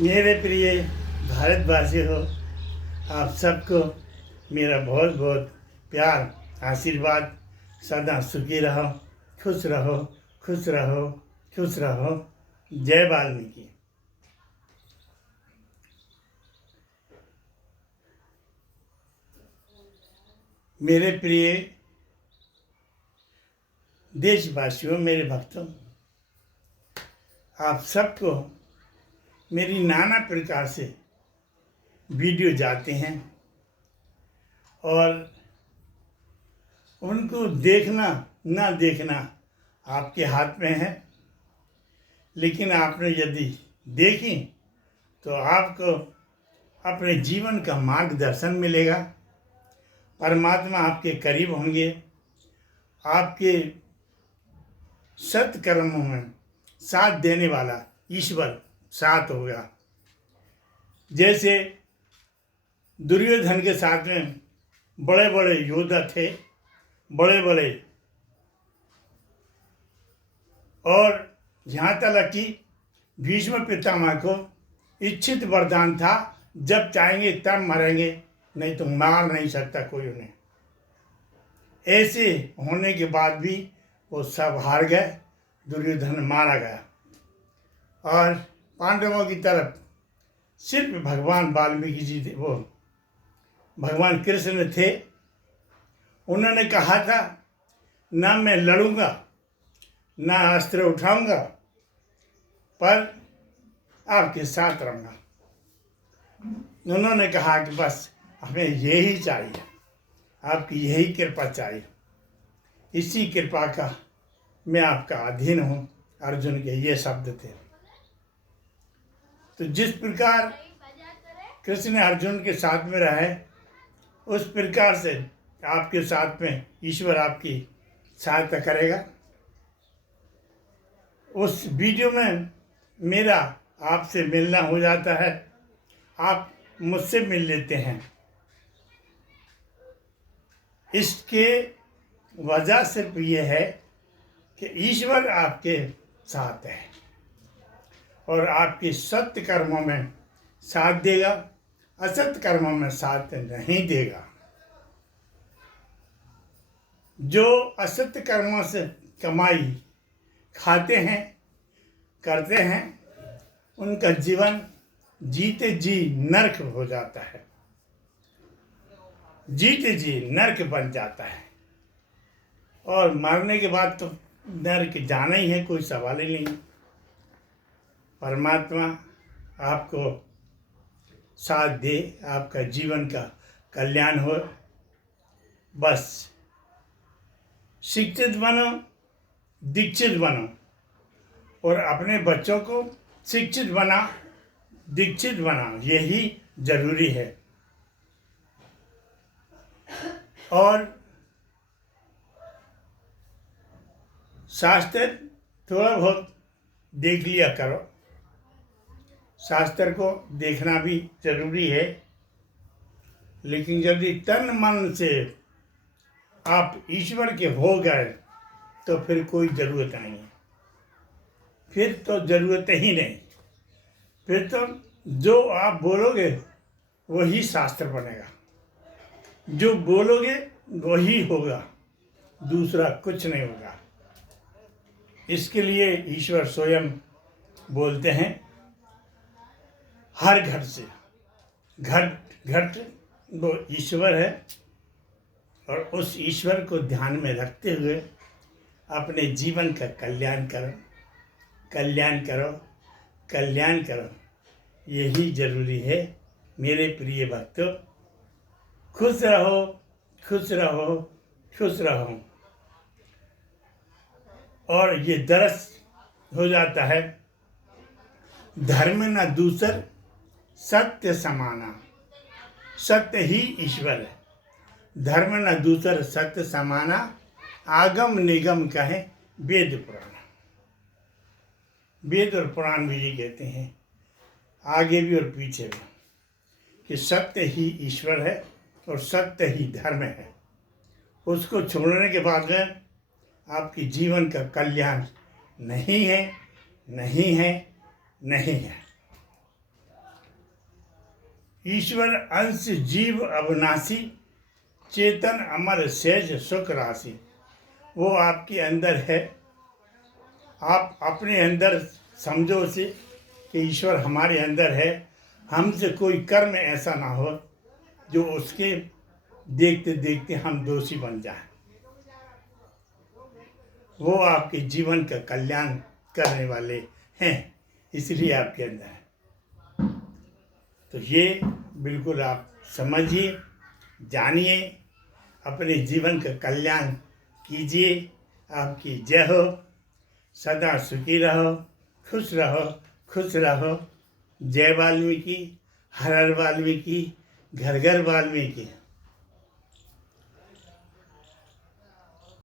मेरे प्रिय भारतवासी हो, आप सबको मेरा बहुत बहुत प्यार आशीर्वाद। सदा सुखी रहो, खुश रहो, खुश रहो, खुश रहो। जय वाल्मीकि। मेरे प्रिय देशवासियों, मेरे भक्तों, आप सबको मेरी नाना प्रकार से वीडियो जाते हैं और उनको देखना ना देखना आपके हाथ में है। लेकिन आपने यदि देखी तो आपको अपने जीवन का मार्गदर्शन मिलेगा। परमात्मा आपके करीब होंगे, आपके सत्कर्मों में साथ देने वाला ईश्वर साथ होगा। जैसे दुर्योधन के साथ में बड़े बड़े योद्धा थे, बड़े बड़े, और यहाँ तक कि भीष्म पितामह को इच्छित वरदान था, जब चाहेंगे तब मरेंगे, नहीं तो मार नहीं सकता कोई उन्हें। ऐसे होने के बाद भी वो सब हार गए, दुर्योधन मारा गया। और पांडवों की तरफ सिर्फ भगवान वाल्मीकि जी थे, वो भगवान कृष्ण थे। उन्होंने कहा था, ना मैं लड़ूंगा, ना अस्त्र उठाऊंगा, पर आपके साथ रहूंगा। उन्होंने कहा कि बस हमें यही चाहिए, आपकी यही कृपा चाहिए, इसी कृपा का मैं आपका अधीन हूँ। अर्जुन के ये शब्द थे। तो जिस प्रकार कृष्ण अर्जुन के साथ में रहे, उस प्रकार से आपके साथ में ईश्वर आपकी सहायता करेगा। उस वीडियो में मेरा आपसे मिलना हो जाता है, आप मुझसे मिल लेते हैं। इसके वजह सिर्फ ये है कि ईश्वर आपके साथ है और आपके सत्य कर्मों में साथ देगा, असत्य कर्मों में साथ नहीं देगा। जो असत्य कर्मों से कमाई खाते हैं, करते हैं, उनका जीवन जीते जी नरक हो जाता है, जीते जी नरक बन जाता है। और मरने के बाद तो नरक जाना ही है, कोई सवाल ही नहीं। परमात्मा आपको साथ दे, आपका जीवन का कल्याण हो। बस शिक्षित बनो, दीक्षित बनो, और अपने बच्चों को शिक्षित बना, दीक्षित बना, यही जरूरी है। और शास्त्र थोड़ा बहुत देख लिया करो, शास्त्र को देखना भी जरूरी है। लेकिन यदि तन मन से आप ईश्वर के हो गए तो फिर कोई ज़रूरत नहीं है, फिर तो ज़रूरत ही नहीं। फिर तो जो आप बोलोगे वही शास्त्र बनेगा, जो बोलोगे वही होगा, दूसरा कुछ नहीं होगा। इसके लिए ईश्वर स्वयं बोलते हैं, हर घर से घट घट वो ईश्वर है। और उस ईश्वर को ध्यान में रखते हुए अपने जीवन का कल्याण करो, कल्याण करो, कल्याण करो, यही जरूरी है। मेरे प्रिय भक्तों, खुश रहो, खुश रहो, खुश रहो। और ये दरस हो जाता है, धर्म न दूसर सत्य समाना। सत्य ही ईश्वर है, धर्म न दूसर सत्य समाना। आगम निगम कहे वेद पुराण। वेद और पुराण भी ये कहते हैं, आगे भी और पीछे भी, कि सत्य ही ईश्वर है और सत्य ही धर्म है। उसको छोड़ने के बाद में आपकी जीवन का कल्याण नहीं है, नहीं है, नहीं है। ईश्वर अंश जीव अविनाशी, चेतन अमर सहज सुख राशि। वो आपके अंदर है। आप अपने अंदर समझो उसे कि ईश्वर हमारे अंदर है। हमसे कोई कर्म ऐसा ना हो जो उसके देखते देखते हम दोषी बन जाएं। वो आपके जीवन का कल्याण करने वाले हैं, इसलिए आपके अंदर है। तो ये बिल्कुल आप समझिए, जानिए, अपने जीवन का कल्याण कीजिए। आपकी जय हो। सदा सुखी रहो, खुश रहो, खुश रहो। जय वाल्मीकि, हर हर वाल्मीकि, घर घर वाल्मीकि।